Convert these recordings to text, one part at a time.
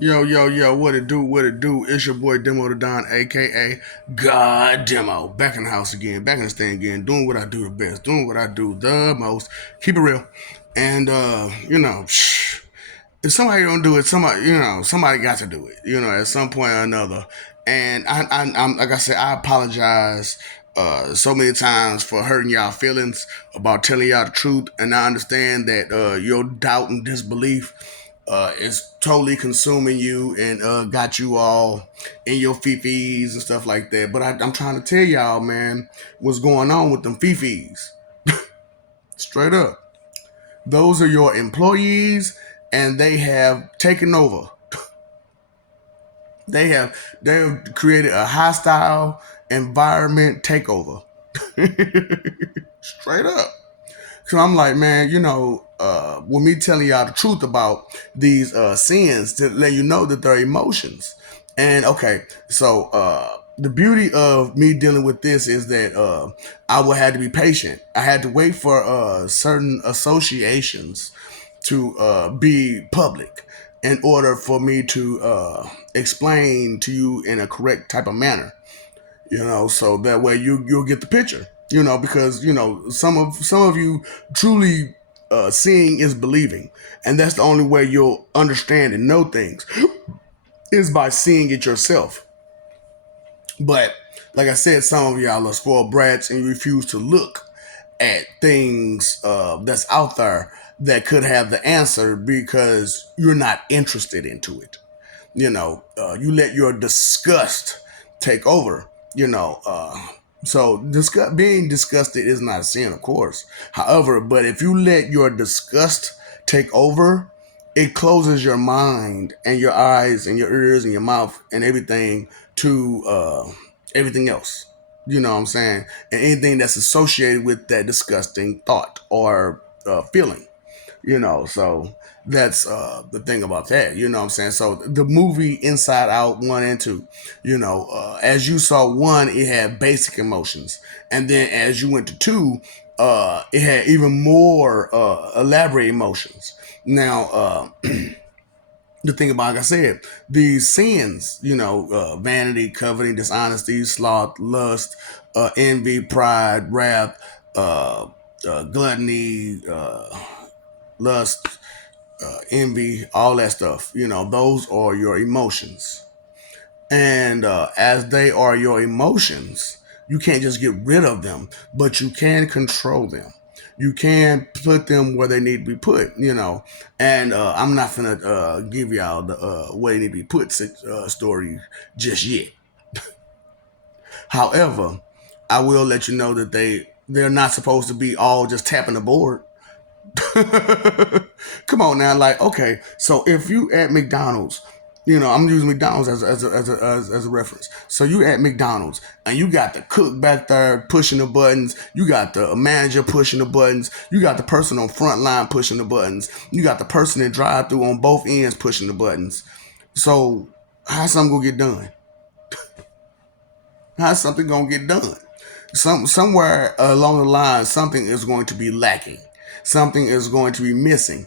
Yo, yo, yo, what it do, what it do? It's your boy Demo the Don, aka God Demo. Back in the house again, back in the stand again, doing what I do the best, doing what I do the most. Keep it real. And if somebody don't do it, somebody got to do it, at some point or another. And I'm like I said, I apologize so many times for hurting y'all feelings about telling y'all the truth, and I understand that your doubt and disbelief is totally consuming you and got you all in your fifis and stuff like that. But I'm trying to tell y'all, man, what's going on with them fifis. Straight up. Those are your employees, and they have taken over. They have created a hostile environment takeover. Straight up. So I'm like, man, with me telling y'all the truth about these sins to let you know that they're emotions. And okay, so the beauty of me dealing with this is that I would have to be patient. I had to wait for certain associations to be public in order for me to explain to you in a correct type of manner, so that way you'll get the picture, because some of you truly seeing is believing, and that's the only way you'll understand and know things is by seeing it yourself. But like I said, some of y'all are spoiled brats and you refuse to look at things that's out there that could have the answer because you're not interested into it. You let your disgust take over. Being disgusted is not a sin, of course. However, but if you let your disgust take over, it closes your mind and your eyes and your ears and your mouth and everything to everything else. You know what I'm saying? And anything that's associated with that disgusting thought or feeling. So that's the thing about that. You know what I'm saying? So the movie Inside Out 1 and 2, as you saw one, it had basic emotions, and then as you went to two, it had even more elaborate emotions. Now, the thing about, like I said, these sins, vanity, coveting, dishonesty, sloth, lust, envy, pride, wrath, gluttony, lust, envy, all that stuff. Those are your emotions. And as they are your emotions, you can't just get rid of them, but you can control them. You can put them where they need to be put, And I'm not gonna give y'all the where they need to be put story just yet. However, I will let you know that they're not supposed to be all just tapping the board. Come on now, like, okay, so if you at McDonald's, I'm using McDonald's as a reference. So you at McDonald's and you got the cook back there pushing the buttons, you got the manager pushing the buttons, you got the person on front line pushing the buttons, you got the person in drive through on both ends pushing the buttons. So how's something gonna get done? How's something gonna get done? Somewhere along the line, something is going to be lacking. Something is going to be missing.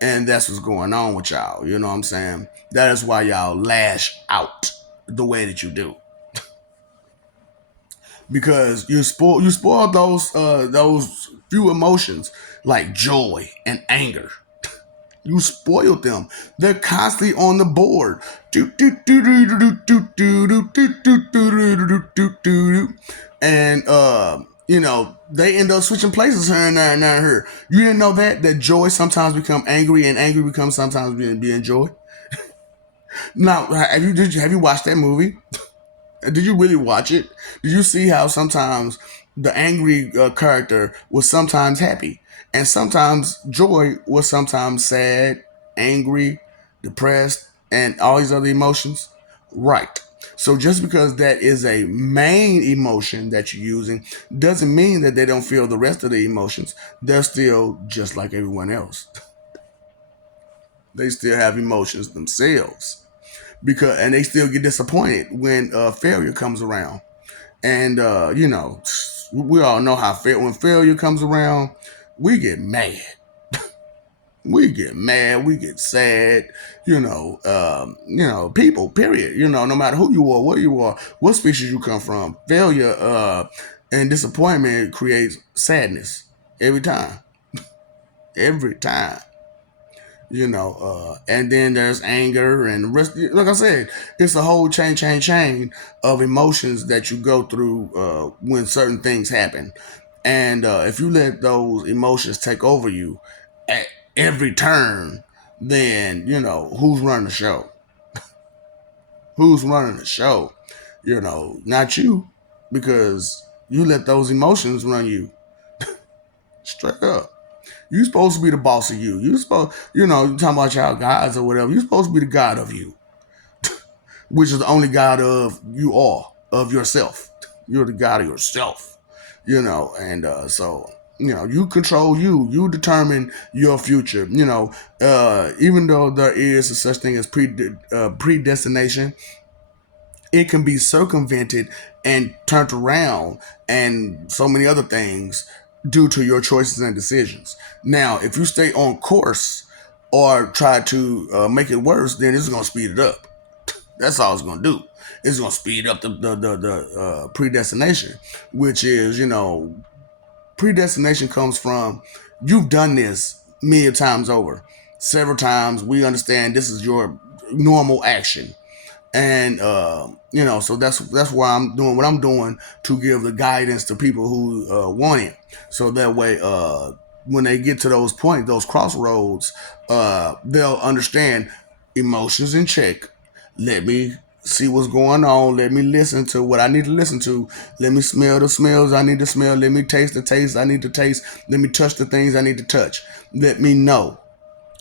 And that's what's going on with y'all. You know what I'm saying? That is why y'all lash out the way that you do. Because you spoil those few emotions like joy and anger. You spoiled them. They're constantly on the board. And they end up switching places here and there and there and here. You didn't know that joy sometimes become angry and angry becomes sometimes being joy. Now, have you watched that movie? Did you really watch it? Did you see how sometimes the angry character was sometimes happy, and sometimes joy was sometimes sad, angry, depressed, and all these other emotions? Right. So just because that is a main emotion that you're using doesn't mean that they don't feel the rest of the emotions. They're still just like everyone else. They still have emotions themselves and they still get disappointed when failure comes around. And we all know how when failure comes around, we get mad. We get mad, we get sad, people, period. No matter who you are, what you are, what species you come from, failure and disappointment creates sadness every time. Every time. And then there's anger and the rest. Like I said, it's a whole chain of emotions that you go through when certain things happen. And if you let those emotions take over you at every turn, then who's running the show? Who's running the show? Not you, because you let those emotions run you straight up. You supposed to be the boss of you. You supposed, you talking about y'all gods or whatever. You supposed to be the god of you, which is the only god of you are, of yourself. You're the god of yourself, and so, you control you. You determine your future, even though there is a such thing as predestination, it can be circumvented and turned around and so many other things due to your choices and decisions. Now, if you stay on course or try to make it worse, then it's going to speed it up. That's all it's going to do. It's going to speed up the predestination, which is, predestination comes from you've done this many times over. Several times we understand this is your normal action, and so that's why I'm doing what I'm doing, to give the guidance to people who want it, so that way when they get to those points, those crossroads, they'll understand emotions in check. Let me see what's going on. Let me listen to what I need to listen to. Let me smell the smells I need to smell. Let me taste the taste I need to taste. Let me touch the things I need to touch. Let me know.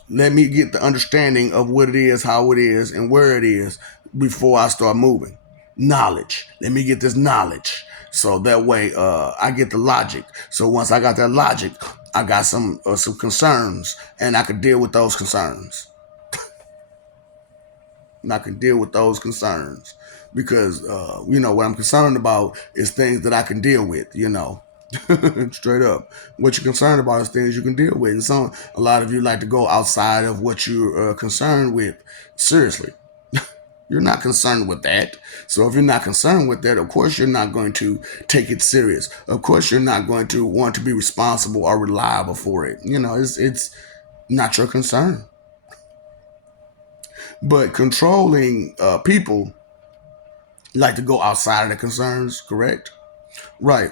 Let me get the understanding of what it is, how it is, and where it is before I start moving. Knowledge. Let me get this knowledge. So that way I get the logic. So once I got that logic, I got some concerns, and I can deal with those concerns. And I can deal with those concerns because what I'm concerned about is things that I can deal with. Straight up. What you're concerned about is things you can deal with. And a lot of you like to go outside of what you're concerned with. Seriously, you're not concerned with that. So if you're not concerned with that, of course you're not going to take it serious. Of course you're not going to want to be responsible or reliable for it. It's not your concern. But controlling people like to go outside of their concerns, correct? Right.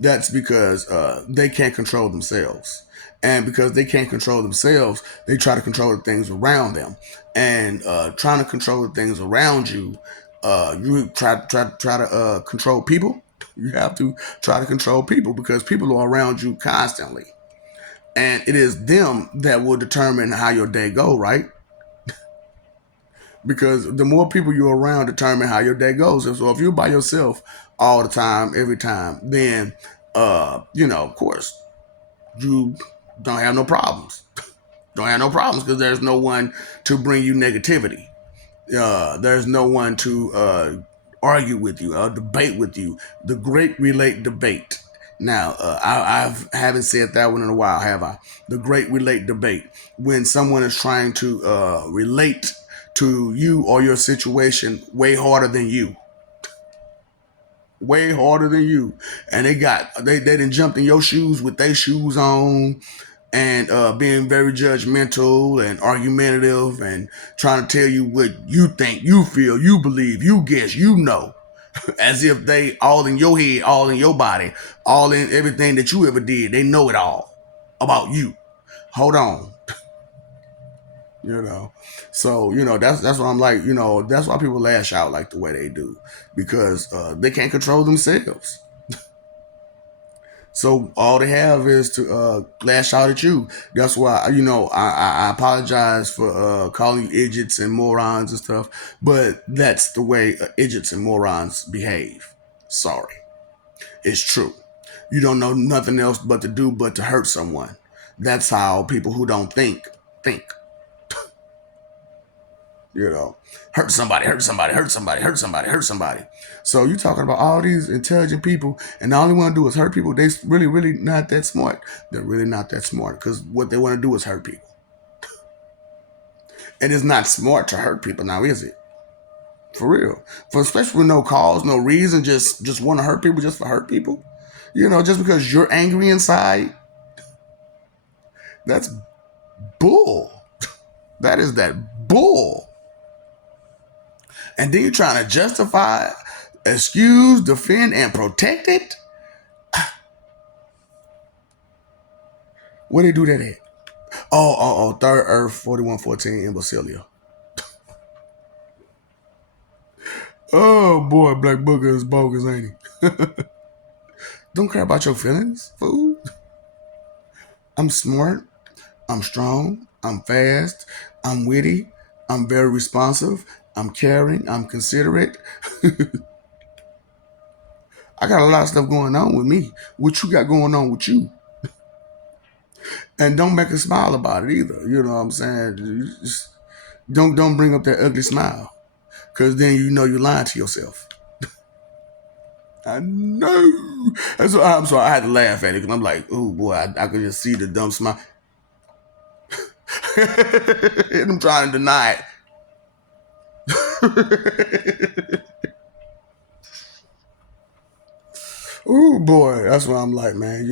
That's because they can't control themselves. And because they can't control themselves, they try to control the things around them. And trying to control the things around you, you try to control people. You have to try to control people because people are around you constantly, and it is them that will determine how your day go. Right? Because the more people you're around determine how your day goes. So if you're by yourself all the time, every time, then of course, you don't have no problems. Don't have no problems because there's no one to bring you negativity. There's no one to argue with you, debate with you. The great relate debate. Now, I haven't said that one in a while, have I? The great relate debate. When someone is trying to relate to you or your situation way harder than you, way harder than you, and they didn't jump in your shoes with their shoes on, and being very judgmental and argumentative and trying to tell you what you think, you feel, you believe, you guess, as if they all in your head, all in your body, all in everything that you ever did. They know it all about you. Hold on. you know so that's why I'm like, that's why people lash out like the way they do, because they can't control themselves. So all they have is to lash out at you. That's why I apologize for calling you idiots and morons and stuff, but that's the way idiots and morons behave. Sorry, it's true. You don't know nothing else but to do but to hurt someone. That's how people who don't think think. You know, hurt somebody, hurt somebody, hurt somebody, hurt somebody, hurt somebody. So you talking about all these intelligent people, and all they want to do is hurt people. They really, really not that smart. They're really not that smart because what they want to do is hurt people. And it's not smart to hurt people now, is it? For real. For especially with no cause, no reason, just want to hurt people just for hurt people. Just because you're angry inside, that's bull. That is that bull. And then you're trying to justify, excuse, defend, and protect it. Where they do that at? Oh, Third Earth 4114 Imbecilia. Oh boy, Black Booger is bogus, ain't he? Don't care about your feelings, fool. I'm smart. I'm strong. I'm fast. I'm witty. I'm very responsive. I'm caring. I'm considerate. I got a lot of stuff going on with me. What you got going on with you? And don't make a smile about it either. You know what I'm saying? Just don't bring up that ugly smile, because then you're lying to yourself. I know. I'm sorry. I had to laugh at it because I'm like, oh boy, I could just see the dumb smile. And I'm trying to deny it. Oh boy, that's what I'm like, man.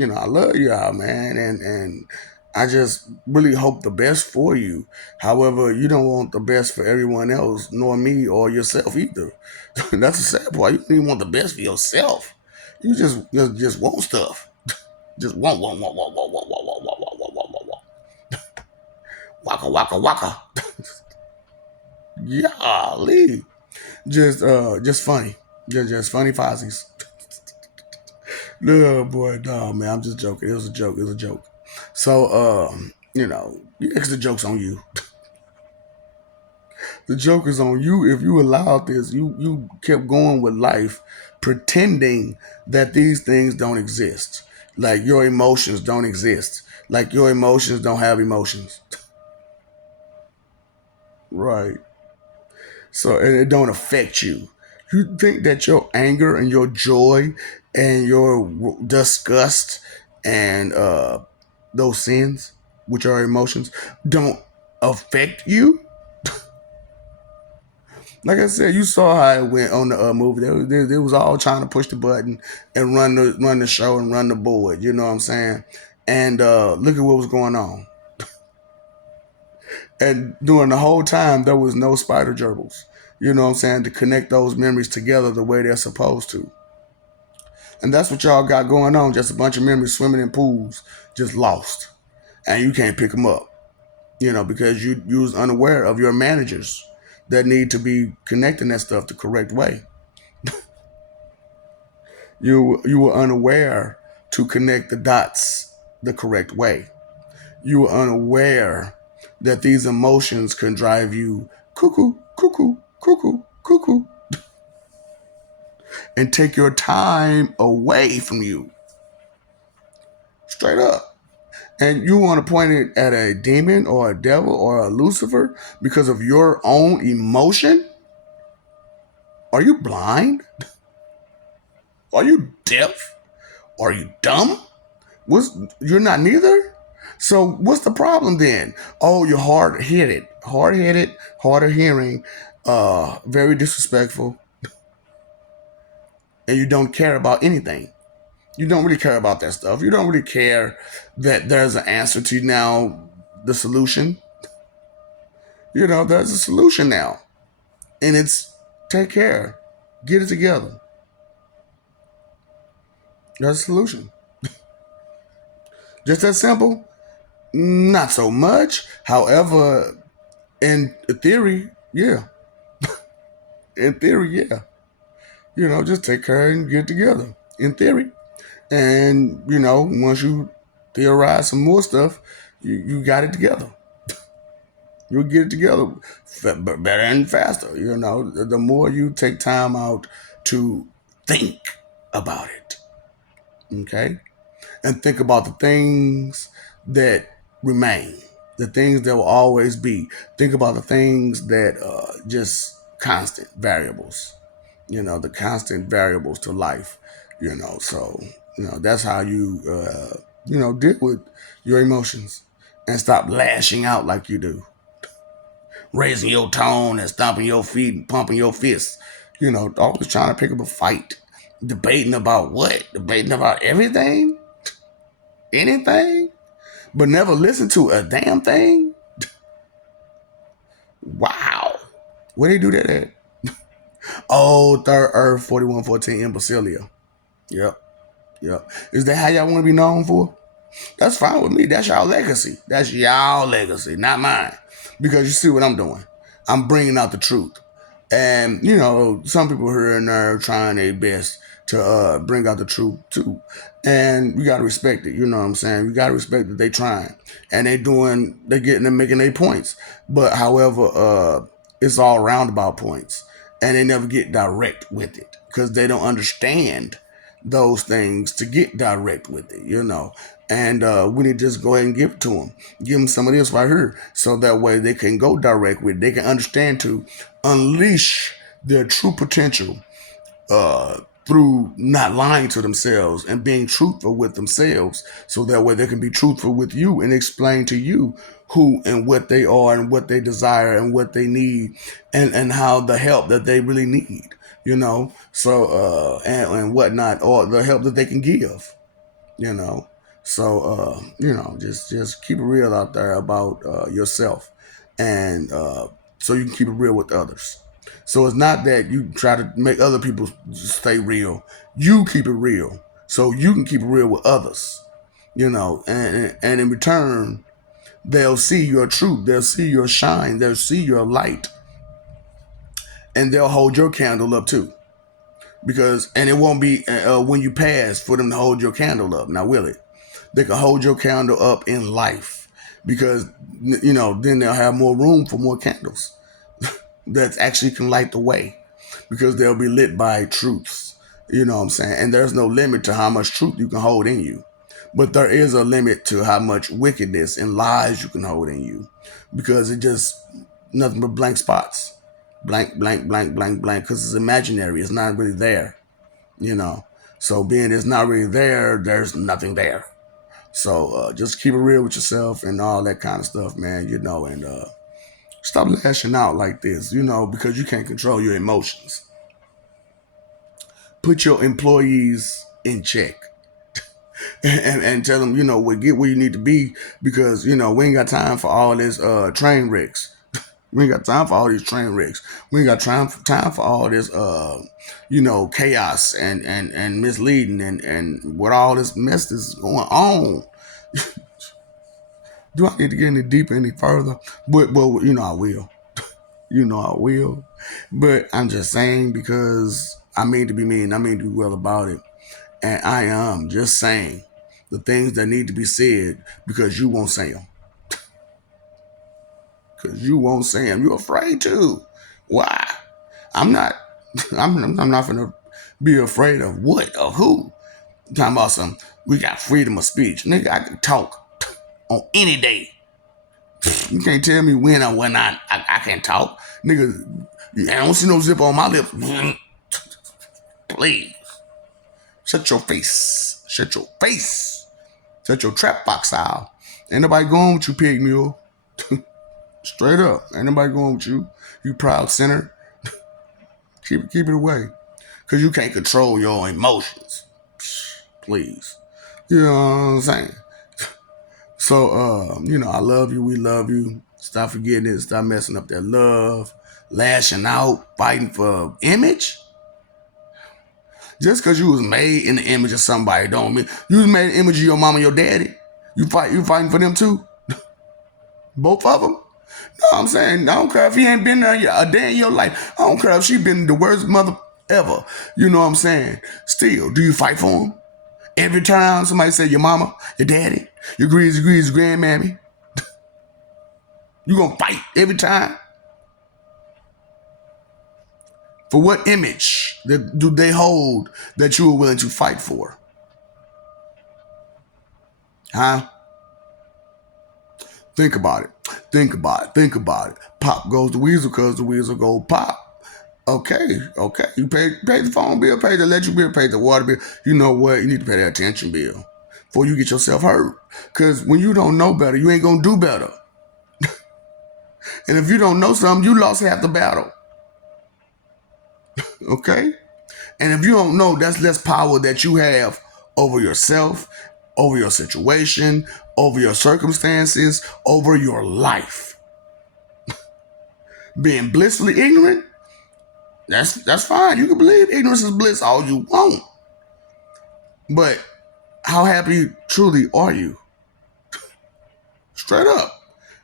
I love y'all, man, and I just really hope the best for you. However, you don't want the best for everyone else, nor me or yourself either. That's the sad part. You don't even want the best for yourself. You just want stuff. Just want. Waka waka waka. Golly. Just funny. Just funny fozzies. No boy, no man, I'm just joking. It was a joke. It was a joke. So, the joke's on you. The joke is on you. If you allowed this, you kept going with life, pretending that these things don't exist. Like your emotions don't exist. Like your emotions don't have emotions. Right. So and it don't affect you. You think that your anger and your joy and your disgust and those sins, which are emotions, don't affect you? Like I said, you saw how it went on the movie. They was all trying to push the button and run the show and run the board. You know what I'm saying? And look at what was going on. And during the whole time, there was no spider gerbils. You know what I'm saying? To connect those memories together the way they're supposed to. And that's what y'all got going on. Just a bunch of memories swimming in pools, just lost. And you can't pick them up, because you was unaware of your managers that need to be connecting that stuff the correct way. You were unaware to connect the dots the correct way. You were unaware that these emotions can drive you cuckoo, cuckoo, cuckoo, cuckoo, and take your time away from you. Straight up. And you want to point it at a demon or a devil or a Lucifer because of your own emotion? Are you blind? Are you deaf? Are you dumb? You're not neither? So what's the problem then? Oh, you're hard-headed, hard of hearing, very disrespectful, and you don't care about anything. You don't really care about that stuff. You don't really care that there's an answer to now the solution. There's a solution now. And it's take care. Get it together. There's a solution. Just that simple? Not so much. However, in theory, yeah. In theory, yeah. Just take care and get it together. In theory. And, once you theorize some more stuff, you got it together. You'll get it together better and faster. The more you take time out to think about it, okay? And think about the things that remain. the things that will always be. Think about the things that just constant variables. The constant variables to life. So that's how you deal with your emotions and stop lashing out like you do, raising your tone and stomping your feet and pumping your fists. Always trying to pick up a fight, debating about what? Debating about everything, anything, but never listen to a damn thing. Wow. Where they do that at? Oh, Third Earth 4114 Imbecilia. Yep. Yep. Is that how y'all want to be known for? That's fine with me. That's y'all legacy. That's y'all legacy, not mine. Because you see what I'm doing. I'm bringing out the truth. And, some people here and there are trying their best to bring out the truth too. And you got to respect it. You know what I'm saying? You got to respect that they trying. And they're making their points. But however, it's all roundabout points. And they never get direct with it because they don't understand those things to get direct with it. And we need to just go ahead and give it to them. Give them some of this right here, so that way they can go direct with it. They can understand to unleash their true potential through not lying to themselves and being truthful with themselves, so that way they can be truthful with you and explain to you who and what they are and what they desire and what they need, and how the help that they really need. And whatnot, or the help that they can give. you know just keep it real out there about yourself, and so you can keep it real with others. So it's not that you try to make other people stay real. You keep it real so you can keep it real with others. And in return, they'll see your truth, they'll see your shine, they'll see your light, and they'll hold your candle up too. And it won't be when you pass for them to hold your candle up. Now, will it? They can hold your candle up in life, because then they'll have more room for more candles that actually can light the way, because they'll be lit by truths. You know what I'm saying? And there's no limit to how much truth you can hold in you, but there is a limit to how much wickedness and lies you can hold in you, because it just nothing but blank spots, blank, blank, blank, blank, blank, because it's imaginary. It's not really there. So being it's not really there, there's nothing there. So just keep it real with yourself and all that kind of stuff, man. And stop lashing out like this, because you can't control your emotions. Put your employees in check. and tell them, get where you need to be, because, we ain't got time for all this train wrecks. We ain't got time for all these train wrecks. We ain't got time for all this, chaos and misleading and what all this mess is going on. Do I need to get any deeper, any further? But I will. I will. But I'm just saying, because I mean to be mean. I mean to be well about it. And I am just saying the things that need to be said, because you won't say them. Because you won't say them. You're afraid to. Why? I'm not. I'm not gonna be afraid of what or who. I'm talking about we got freedom of speech, nigga. I can talk on any day. You can't tell me when or when I can talk, nigga. I don't see no zip on my lips. Please, shut your face. Shut your face. Shut your trap box out. Ain't nobody going with you, pig mule. Straight up, ain't nobody going with you. You proud sinner. Keep it away, cause you can't control your emotions. Please, you know what I'm saying. So, I love you. We love you. Stop forgetting it. Stop messing up that love. Lashing out, fighting for image. Just because you was made in the image of somebody don't mean you was made in the image of your mama and your daddy. You fighting for them too? Both of them? No, I'm saying, I don't care if he ain't been there a day in your life. I don't care if she been the worst mother ever. You know what I'm saying? Still, do you fight for him? Every time somebody say your mama, your daddy, your greasy grandmammy, you gonna fight every time? For what image do they hold that you are willing to fight for? Huh? Think about it. Think about it. Think about it. Pop goes the weasel because the weasel go pop. Okay, okay. You pay the phone bill, pay the electric bill, pay the water bill. You know what? You need to pay that attention bill before you get yourself hurt. Because when you don't know better, you ain't going to do better. And if you don't know something, you lost half the battle. Okay? And if you don't know, that's less power that you have over yourself, over your situation, over your circumstances, over your life. Being blissfully ignorant, that's fine. You can believe ignorance is bliss all you want. But how happy truly are you? Straight up.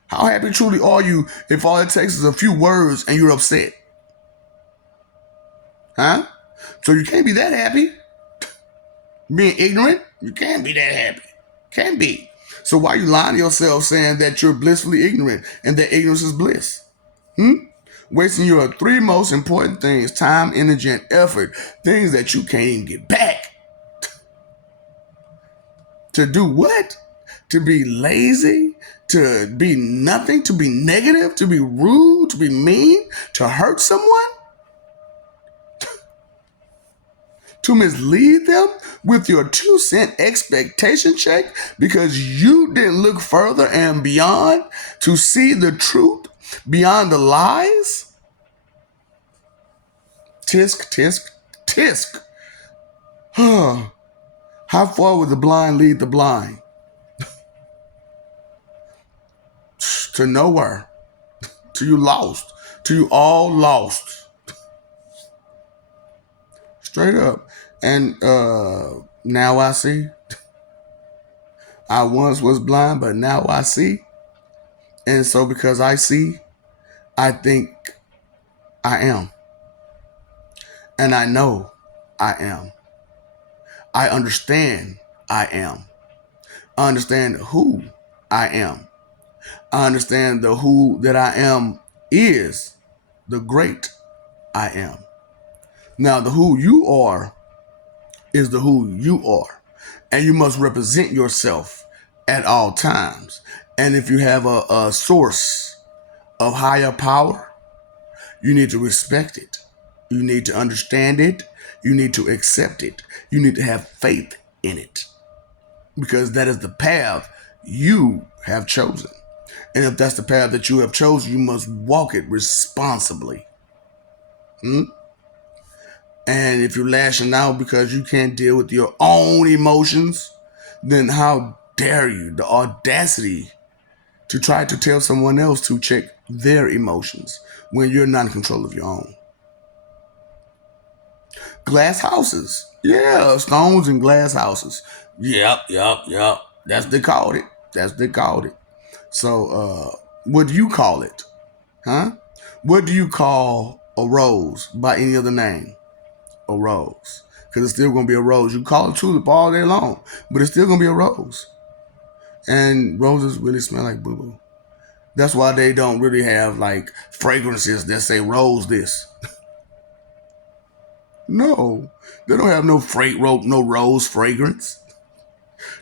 How happy truly are you if all it takes is a few words and you're upset? Huh? So you can't be that happy. Being ignorant, you can't be that happy. Can't be. So why are you lying to yourself saying that you're blissfully ignorant and that ignorance is bliss? Wasting your three most important things, time, energy, and effort, things that you can't even get back. To do what? To be lazy? To be nothing? To be negative? To be rude? To be mean? To hurt someone? To mislead them with your 2 cent expectation check because you didn't look further and beyond to see the truth beyond the lies? Tisk, tisk, tisk. How far would the blind lead the blind? To nowhere. To you lost. To you all lost. Straight up. And now I see. I once was blind, but now I see. And so because I see, I think I am. And I know I am. I understand I am. I understand who I am. I understand the who that I am is the great I am. Now, the who you are is the who you are. And you must represent yourself at all times. And if you have a source of higher power, you need to respect it. You need to understand it. You need to accept it. You need to have faith in it. Because that is the path you have chosen. And if that's the path that you have chosen, you must walk it responsibly. And if you're lashing out because you can't deal with your own emotions, then how dare you, the audacity to try to tell someone else to check their emotions when you're not in control of your own. Glass houses. Yeah, stones and glass houses. Yep. That's they called it. So, what do you call it? Huh? What do you call a rose by any other name? A rose. Because it's still going to be a rose. You call it tulip all day long, but it's still going to be a rose. And roses really smell like boo-boo. That's why they don't really have like fragrances that say rose this. No, they don't have no rose fragrance.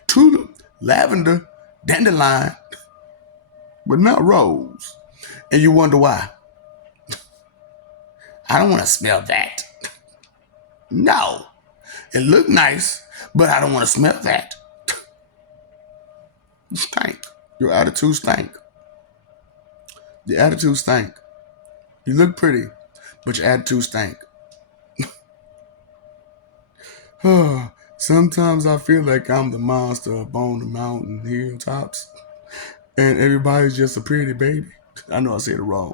Tulip, lavender, dandelion, but not rose. And you wonder why. I don't want to smell that. No, it looked nice, but I don't want to smell that. You stink. Your attitude stank. Your attitude stank. You look pretty, but your attitude stank. Sometimes I feel like I'm the monster up on the mountain hilltops, and everybody's just a pretty baby. I know I said it wrong.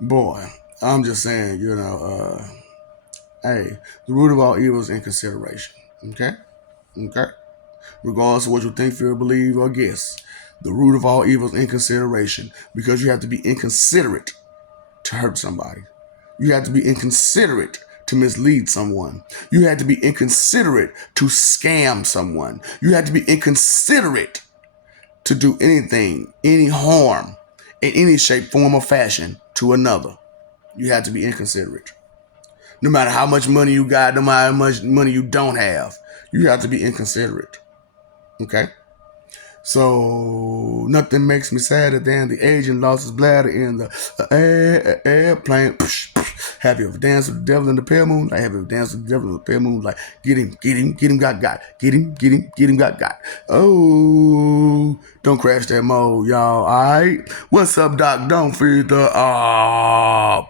Boy, I'm just saying, hey, the root of all evil is inconsideration. Okay? Regardless of what you think, feel, believe, or guess, the root of all evil is inconsideration because you have to be inconsiderate to hurt somebody. You have to be inconsiderate to mislead someone. You had to be inconsiderate to scam someone. You had to be inconsiderate to do anything, any harm, in any shape, form, or fashion to another. You had to be inconsiderate. No matter how much money you got, no matter how much money you don't have, you have to be inconsiderate. Okay? So nothing makes me sadder than the agent lost his bladder in the airplane. Have you ever danced with the devil in the pale moonlight? Have you ever danced with the devil in the pale moonlight? Get him, got. Get him, got. Oh, don't crash that mode, y'all. All right. What's up, Doc? Don't feed the ops.